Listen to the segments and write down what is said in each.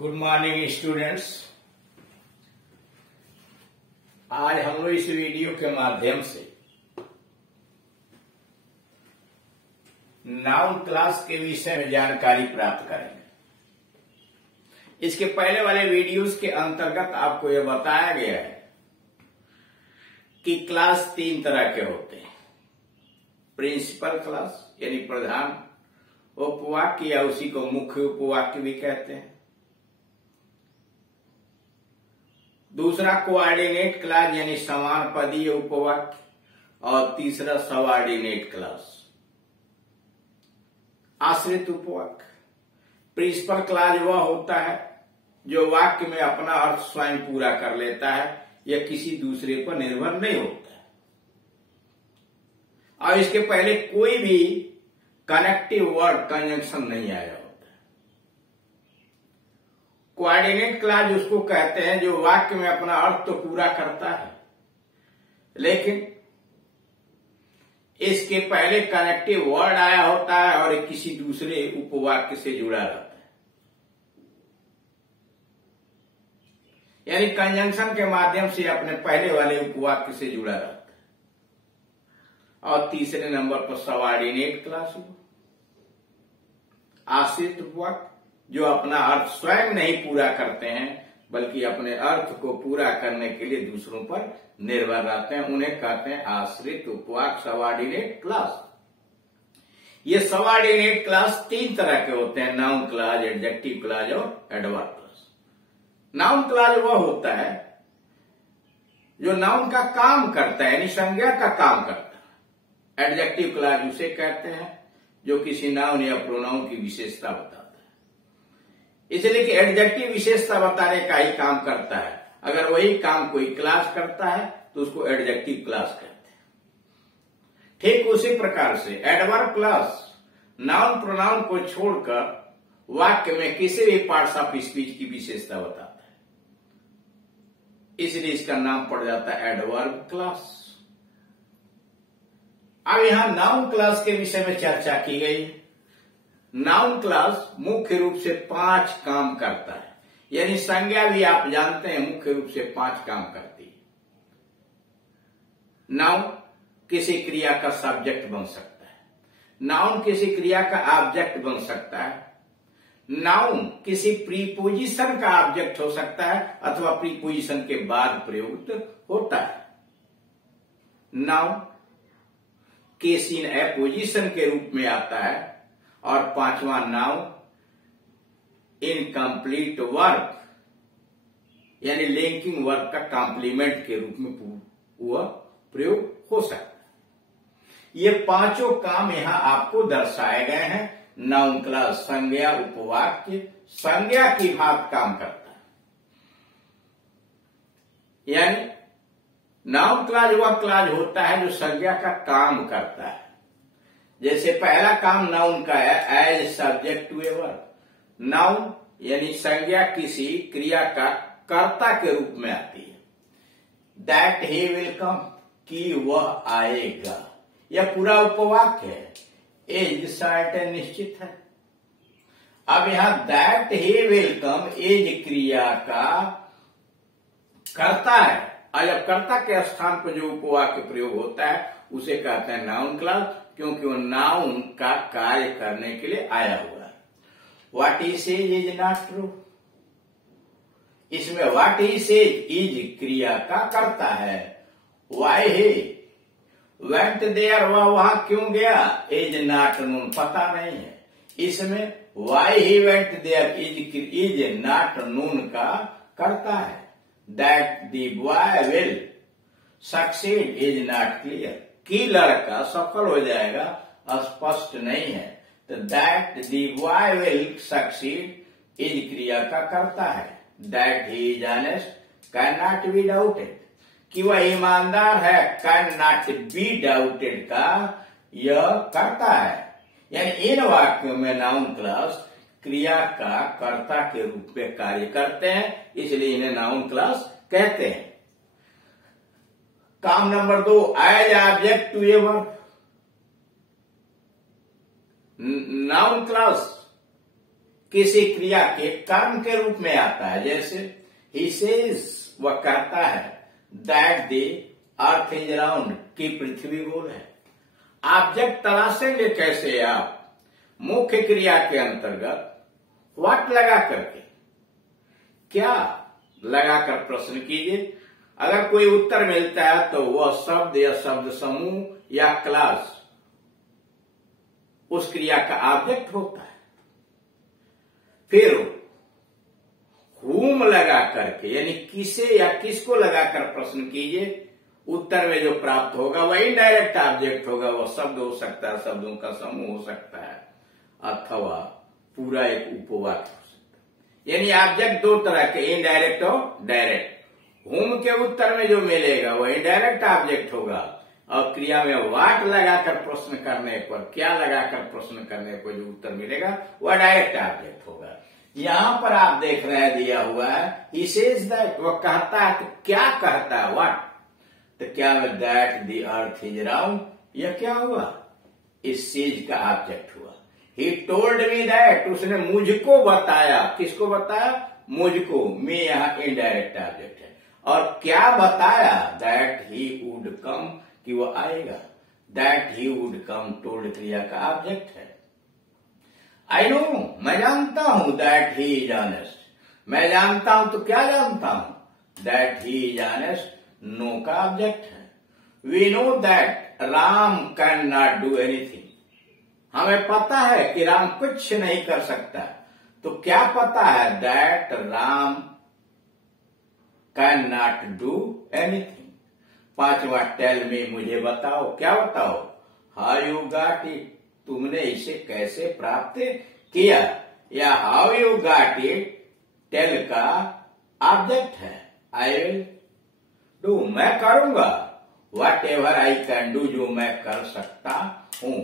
Good morning students. आज हम लोग इस वीडियो के माध्यम से नाउन क्लास के विषय में जानकारी प्राप्त करेंगे। इसके पहले वाले वीडियोस के अंतर्गत आपको यह बताया गया है कि क्लास 3 तरह के होते हैं। प्रिंसिपल क्लास यानी प्रधान उपवाक्य या उसी को मुख्य उपवाक्य भी कहते हैं। दूसरा कोऑर्डिनेट क्लास यानी समान पदीय उपवाक्य, और तीसरा सबऑर्डिनेट क्लास आश्रित उपवाक्य। प्रिंसिपल क्लास वह होता है जो वाक्य में अपना अर्थ स्वयं पूरा कर लेता है या किसी दूसरे पर निर्भर नहीं होता है, और इसके पहले कोई भी कनेक्टिव वर्ड कंजंक्शन नहीं आया होता। कोऑर्डिनेट क्लास उसको कहते हैं जो वाक्य में अपना अर्थ तो पूरा करता है, लेकिन इसके पहले कनेक्टिव वर्ड आया होता है और किसी दूसरे उपवाक्य से जुड़ा रहता है, यानी कंजंक्शन के माध्यम से अपने पहले वाले उपवाक्य से जुड़ा रहता है। और तीसरे नंबर पर सबऑर्डिनेट क्लास आश्रित उपवाक्य जो अपना अर्थ स्वयं नहीं पूरा करते हैं बल्कि अपने अर्थ को पूरा करने के लिए दूसरों पर निर्भर रहते हैं, उन्हें कहते हैं आश्रित उपवाक्य सबऑर्डिनेट क्लास। ये सबऑर्डिनेट क्लास 3 तरह के होते हैं, नाउन क्लास, एडजेक्टिव क्लास और एडवर्ब क्लास। नाउन क्लास वह होता है जो नाउन का काम करता है, यानी संज्ञा का काम करता है। एडजेक्टिव क्लास उसे कहते हैं जो किसी नाउन या प्रोनाउन की विशेषता बताता है। इसलिए कि एडजेक्टिव विशेषता बताने का ही काम करता है। अगर वही काम कोई क्लास करता है तो उसको एडजेक्टिव क्लास कहते हैं। ठीक उसी प्रकार से एडवर्ब क्लास नाउन प्रोनाउन को छोड़कर वाक्य में किसी भी पार्ट्स ऑफ स्पीच की विशेषता बताता है, इसलिए इसका नाम पड़ जाता है एडवर्ब क्लास। अब यहां नाउन क्लास के विषय में चर्चा की गई। नाउन क्लास मुख्य रूप से 5 काम करता है, यानी संज्ञा भी आप जानते हैं मुख्य रूप से 5 काम करती है। नाउन किसी क्रिया का सब्जेक्ट बन सकता है, नाउन किसी क्रिया का ऑब्जेक्ट बन सकता है, नाउन किसी प्रीपोजिशन का ऑब्जेक्ट हो सकता है अथवा प्रीपोजिशन के बाद प्रयुक्त होता है, नाउन केस इन एपोजिशन के रूप में आता है, और 5वां नाउन इनकम्प्लीट वर्क यानी लिंकिंग वर्क का कॉम्प्लीमेंट के रूप में वह प्रयोग हो सकता है। ये 5 काम यहां आपको दर्शाए गए हैं। नाउन क्लास संज्ञा उपवाक्य संज्ञा की भांति काम करता है, यानी नाउन क्लास वह क्लास होता है जो संज्ञा का काम करता है। जैसे पहला काम नाउन का है as subject to a verb. Noun यानी संज्ञा किसी क्रिया का कर्ता के रूप में आती है। दैट ही विल कम कि वह आएगा, यह पूरा उपवाक्य है। एज सर्टेन निश्चित है। अब यहां that he will come as क्रिया का कर्ता है, और जब कर्ता के स्थान पर जो उपवाक्य प्रयोग होता है उसे कहते हैं नाउन क्लास, क्योंकि वो नाउन का कार्य करने के लिए आया हुआ है। What he says is not true, इसमें व्हाट ही सेज इज क्रिया का कर्ता है। वाई ही वेंट देयर, वह वहां क्यों गया, इज नॉट नोन, पता नहीं है। इसमें why he went there is not known का कर्ता है। That the boy will succeed is not clear, कि लड़का सफल हो जाएगा स्पष्ट नहीं है। तो that the boy will succeed is क्रिया का कर्ता है। That he is honest can not be doubted, कि वह ईमानदार है, कैन नॉट बी डाउटेड का यह कर्ता है। यानी इन वाक्यों में नाउन क्लास क्रिया का कर्ता के रूप में कार्य करते हैं, इसलिए इन्हें नाउन क्लास कहते हैं। काम number 2 as object to a verb. Noun class किसी क्रिया के कर्म के रूप में आता है। जैसे ही सेज, वह कहता है, that the earth is round, कि पृथ्वी गोल है। ऑब्जेक्ट तलाशेंगे कैसे आप? मुख्य क्रिया के अंतर्गत व्हाट लगा करके, क्या लगाकर प्रश्न कीजिए। अगर कोई उत्तर मिलता है तो वह शब्द या शब्द समूह या क्लास उस क्रिया का ऑब्जेक्ट होता है। फिर हुम लगा करके, यानी किसे या किसको लगाकर प्रश्न कीजिए। उत्तर में जो प्राप्त होगा वह इनडायरेक्ट ऑब्जेक्ट होगा। वह शब्द हो सकता है, शब्दों का समूह हो सकता है, अथवा पूरा एक उपवाक्य हो सकता है। यानी ऑब्जेक्ट दो तरह के, इनडायरेक्ट और डायरेक्ट। हुम के उत्तर में जो मिलेगा वह इनडायरेक्ट ऑब्जेक्ट होगा, और क्रिया में व्हाट लगाकर प्रश्न करने पर, क्या लगाकर प्रश्न करने पर जो उत्तर मिलेगा वह डायरेक्ट ऑब्जेक्ट होगा। यहां पर आप देख रहे हैं दिया हुआ है ही सेज दैट, वह कहता है, तो क्या कहता है? व्हाट। तो क्या में that the earth is round, यह क्या हुआ? इस चीज का ऑब्जेक्ट हुआ। ही टोल्ड मी दैट, उसने मुझको बताया। किसको बताया? मुझको। मैं यहाँ इनडायरेक्ट ऑब्जेक्ट है। और क्या बताया? दैट ही वुड कम, कि वो आएगा। That he would come told क्रिया का ऑब्जेक्ट है। आई नो, मैं जानता हूं, दैट ही इज ऑनेस्ट। मैं जानता हूं तो क्या जानता हूं? That he is honest, know का ऑब्जेक्ट है। We know that Ram can not do anything. हमें पता है कि राम कुछ नहीं कर सकता। तो क्या पता है? That Ram can not do anything. पांचवा, टेल मी, मुझे बताओ। क्या बताओ? हाउ यू गॉट इट, तुमने इसे कैसे प्राप्त किया। या how you got it tell का ऑब्जेक्ट है। आई विल डू, मैं करूंगा। Whatever I can do, जो मैं कर सकता हूं।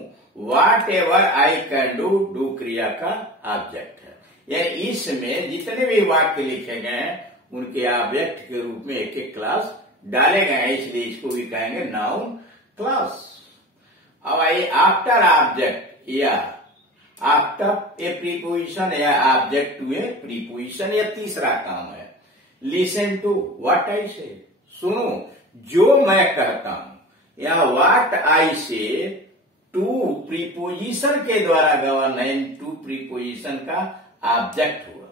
Whatever I can do, do क्रिया का ऑब्जेक्ट है। यानी इसमें जितने भी वाक्य लिखे गए हैं उनके ऑब्जेक्ट के रूप में एक एक क्लास डाले गए हैं, इसलिए इसको भी कहेंगे नाउन क्लास। अब आइए आफ्टर ऑब्जेक्ट या आफ्टर ए प्रीपोजिशन या ऑब्जेक्ट टू ए प्रीपोजिशन, या तीसरा काम है लिसन टू व्हाट आई से, सुनो जो मैं कहता हूं। या व्हाट आई से टू प्रीपोजिशन के द्वारा गवर्न, टू प्रीपोजिशन का ऑब्जेक्ट हुआ।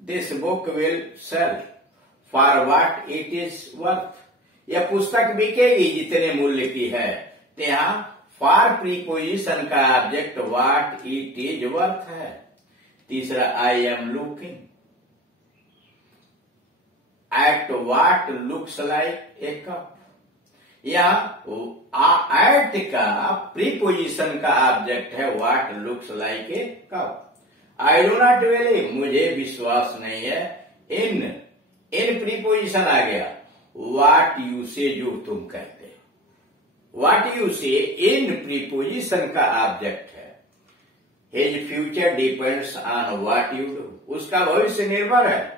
This book will sell for what it is worth, यह पुस्तक बिकेगी जितने मूल्य की है। तो यहां फॉर प्रीपोजिशन का object what it is worth है। तीसरा, I am looking at what looks like a cup. या एट का प्रीपोजिशन का ऑब्जेक्ट है what looks like a cup. I do not believe, मुझे विश्वास नहीं है। इन प्रीपोजिशन आ गया व्हाट यू से, जो तुम कहते हो। व्हाट यू से इन प्रीपोजिशन का ऑब्जेक्ट है। His future depends on what you do, उसका भविष्य निर्भर है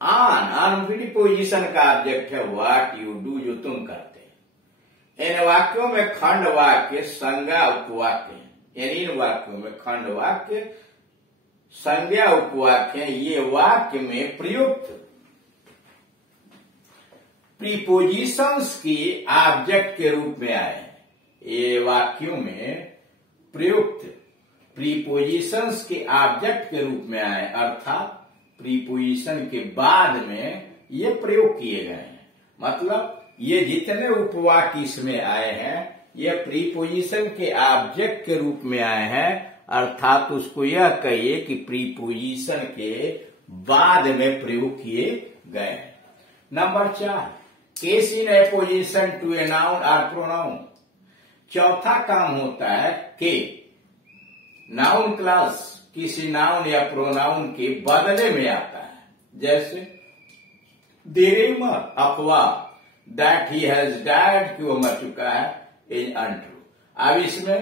ऑन प्रीपोजिशन का ऑब्जेक्ट है व्हाट यू डू, जो तुम करते हैं। इन वाक्यों में खंड वाक्य, संज्ञा, उपवाक्य, यानी इन वाक्यों में खंड वाक्य, संज्ञा, उपवाक्य, ये वाक्य में प्रयुक्त प्रीपोजिशंस की ऑब्जेक्ट के रूप में आए हैं। ये वाक्यों में प्रयुक्त प्रीपोजिशंस के ऑब्जेक्ट के रूप में आए, अर्थात प्रीपोजिशन के बाद में ये प्रयोग किए गए हैं। मतलब ये जितने उपवाक्य इसमें आए हैं ये प्रीपोजिशन के ऑब्जेक्ट के रूप में आए हैं, अर्थात उसको यह कहिए कि प्रीपोजिशन के बाद में प्रयोग किए गए हैं। Number 4, case in apposition to a noun और प्रोनाउन। चौथा काम होता है कि नाउन क्लास किसी नाउन या प्रोनाउन के बदले में आता है। जैसे देरेमर, अफवाह, दैट ही हैज डाइड, कि वो मर चुका है, इज अनट्रू। अब इसमें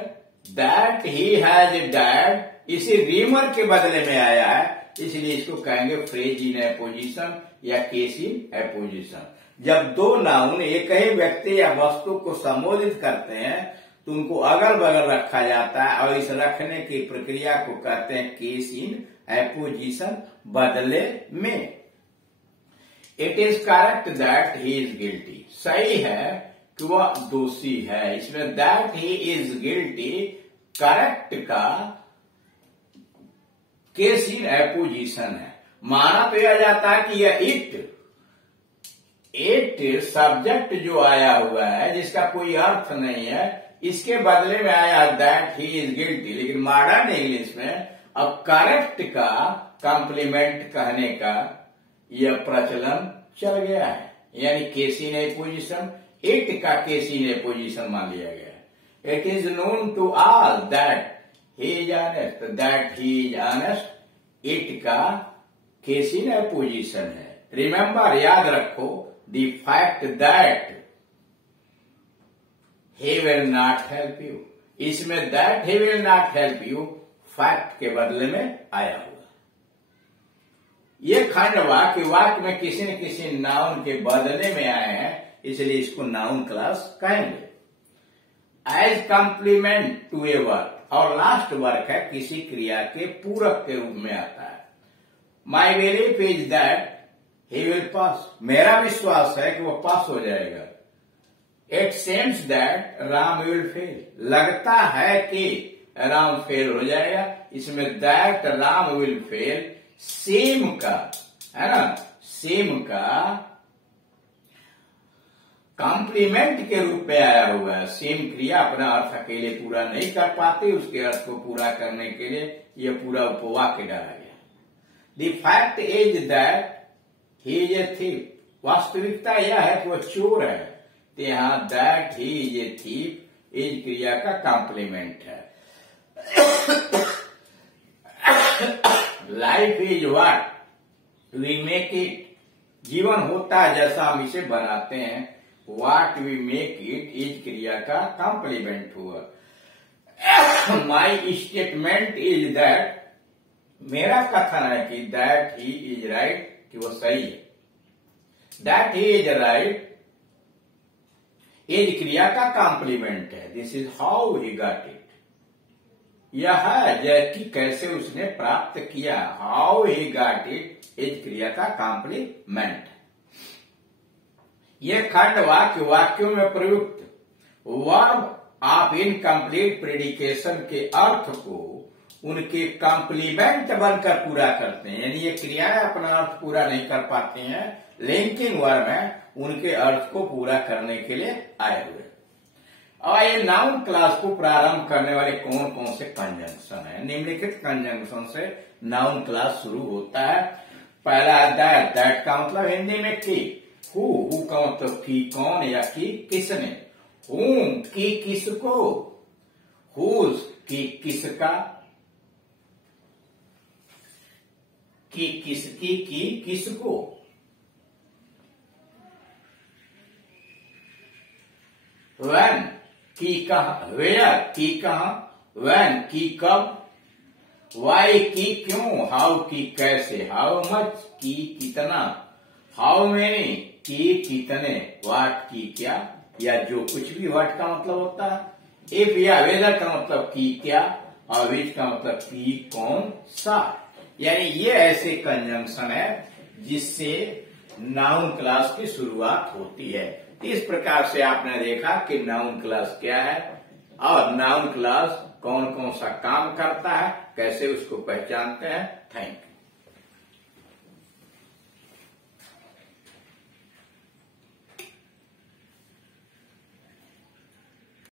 दैट ही हैज डाइड इसी रीमर के बदले में आया है, इसलिए इसको कहेंगे फ्रेज इन एपोजिशन या केस इन एपोजिशन। जब दो नाउन एक ही व्यक्ति या वस्तु को संबोधित करते हैं तो उनको अगल बगल रखा जाता है और इस रखने की प्रक्रिया को कहते हैं केस इन एपोजिशन, बदले में। It is correct that he is guilty, सही है कि वह दोषी है। इसमें that he is guilty correct का केस इन एपोजिशन है। माना तो यह जाता है कि यह इट सब्जेक्ट जो आया हुआ है जिसका कोई अर्थ नहीं है, इसके बदले में आया दैट ही इज गिल्टी। लेकिन मॉडर्न इंग्लिश में अब करेक्ट का कॉम्प्लीमेंट कहने का यह प्रचलन चल गया है, यानी केस इन एपोजिशन, इट का केस इन एपोजिशन मान लिया गया। It is known to all that he is honest, that he is honest it का केस इन एपोजिशन है। रिमेंबर, याद रखो, the fact that he will not help you, इसमें that he will not help you fact के बदले में आया हुआ। ये खंड वाक्य में किसी न किसी नाउन के बदले में आए हैं, इसलिए इसको नाउन क्लास कहेंगे। As complement to a work, और लास्ट वर्क है किसी क्रिया के पूरक के रूप में आता है। My belief is that he will pass, मेरा विश्वास है कि वह पास हो जाएगा। It seems that Ram will fail, लगता है कि राम फेल हो जाएगा। इसमें that Ram will fail seem का, है ना, सेम का कॉम्प्लीमेंट के रूप में आया हुआ है। सेम क्रिया अपना अर्थ अकेले पूरा नहीं कर पाती, उसके अर्थ को पूरा करने के लिए यह पूरा उपवाक्य डाला गया। The fact is that he is a thief, वास्तविकता यह है कि वह चोर है। तो यहां that he is a thief is क्रिया का कॉम्प्लीमेंट है। Life is what we make it, जीवन होता है जैसा हम इसे बनाते हैं। What we make it is क्रिया का कॉम्प्लीमेंट हुआ। माई स्टेटमेंट इज दैट, मेरा कथन है कि दैट ही इज राइट, कि वो सही है। That he is right is क्रिया का कॉम्प्लीमेंट है। This is how he got it, यह है कि कैसे उसने प्राप्त किया। How he got it is क्रिया का कॉम्प्लीमेंट। यह खंड वाक्यों में प्रयुक्त वर्ब आप इनकम्प्लीट प्रेडिकेशन के अर्थ को उनके कॉम्प्लीमेंट बनकर पूरा करते हैं, यानी ये क्रियाएं अपना अर्थ पूरा नहीं कर पाती हैं, लिंकिंग वर्ब है उनके अर्थ को पूरा करने के लिए आए हुए। और ये नाउन क्लास को प्रारंभ करने वाले कौन कौन से कंजंक्शन है? निम्नलिखित कंजंक्शन से नाउन क्लास शुरू होता है। पहला है दैट, दैट का मतलब हिंदी में की। हु का मतलब की कौन या की किसने। हुम की किसको, हुज की किसका, की किसकी की किसको। व्हेन की कहा, वेयर की कहा, व्हेन की कब, वाई की क्यों, हाउ की कैसे, हाउ मच की कितना, हाउ मेनी की कितने, व्हाट की क्या या जो कुछ भी व्हाट का मतलब होता है। इफ या वेदर का मतलब की क्या, और विच का मतलब की कौन सा। यानी ये ऐसे कंजंक्शन है जिससे नाउन क्लास की शुरुआत होती है। इस प्रकार से आपने देखा कि नाउन क्लास क्या है और नाउन क्लास कौन कौन सा काम करता है, कैसे उसको पहचानते हैं। Thank you.